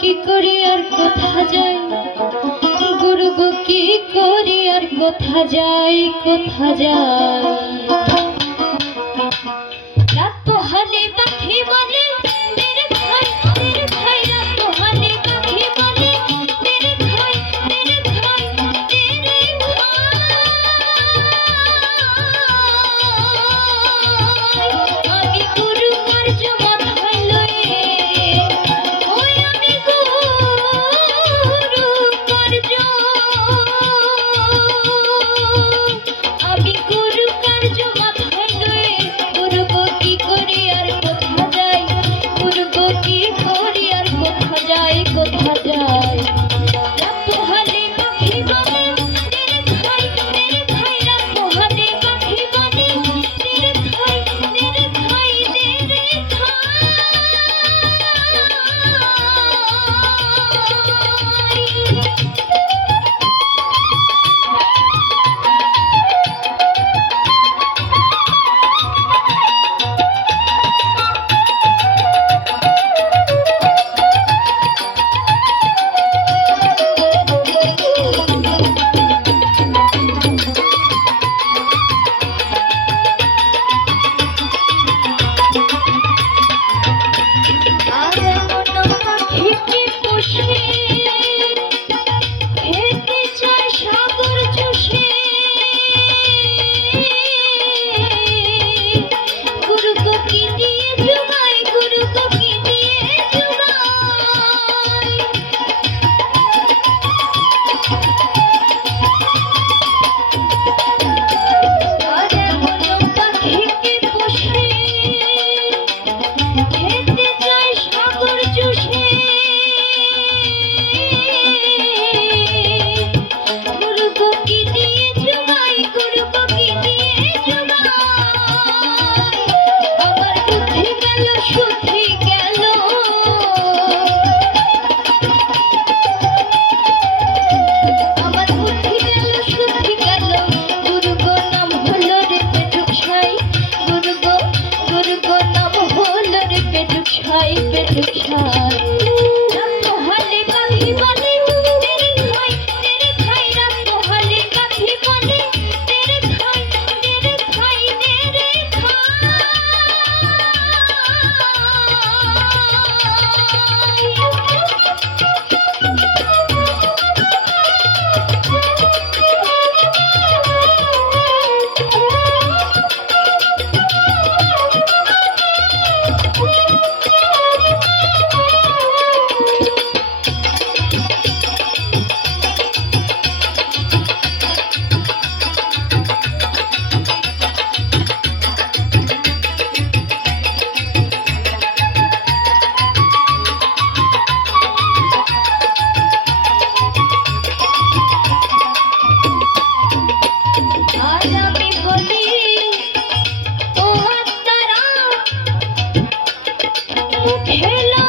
কি করি আর কোথা যাই, গুরু গো কি করি আর কোথা যাই, কোথা যাই। রাত পোহালে পাখি বলে তেরে ভাই, তেরে ভাই। রাত পোহালে পাখি বলে তেরে ভাই, তেরে ভাই, তেরে ভাই। আমি গুরু কার্য মাথায় লয়ে, ওই আমি গুরু কার্য, আমি গুরু কার্য মাথায় লয়ে। গুরু গো কি করি আর কোথা যাই, গুরু গো কি করি আর কোথা যাই, কোথা যাই। রাত পোহালে পাখি বলে তেরে ভাই, তেরে ভাই। রাত পোহালে পাখি বলে তেরে ভাই, তেরে ভাই, তেরে ভাই। খেলা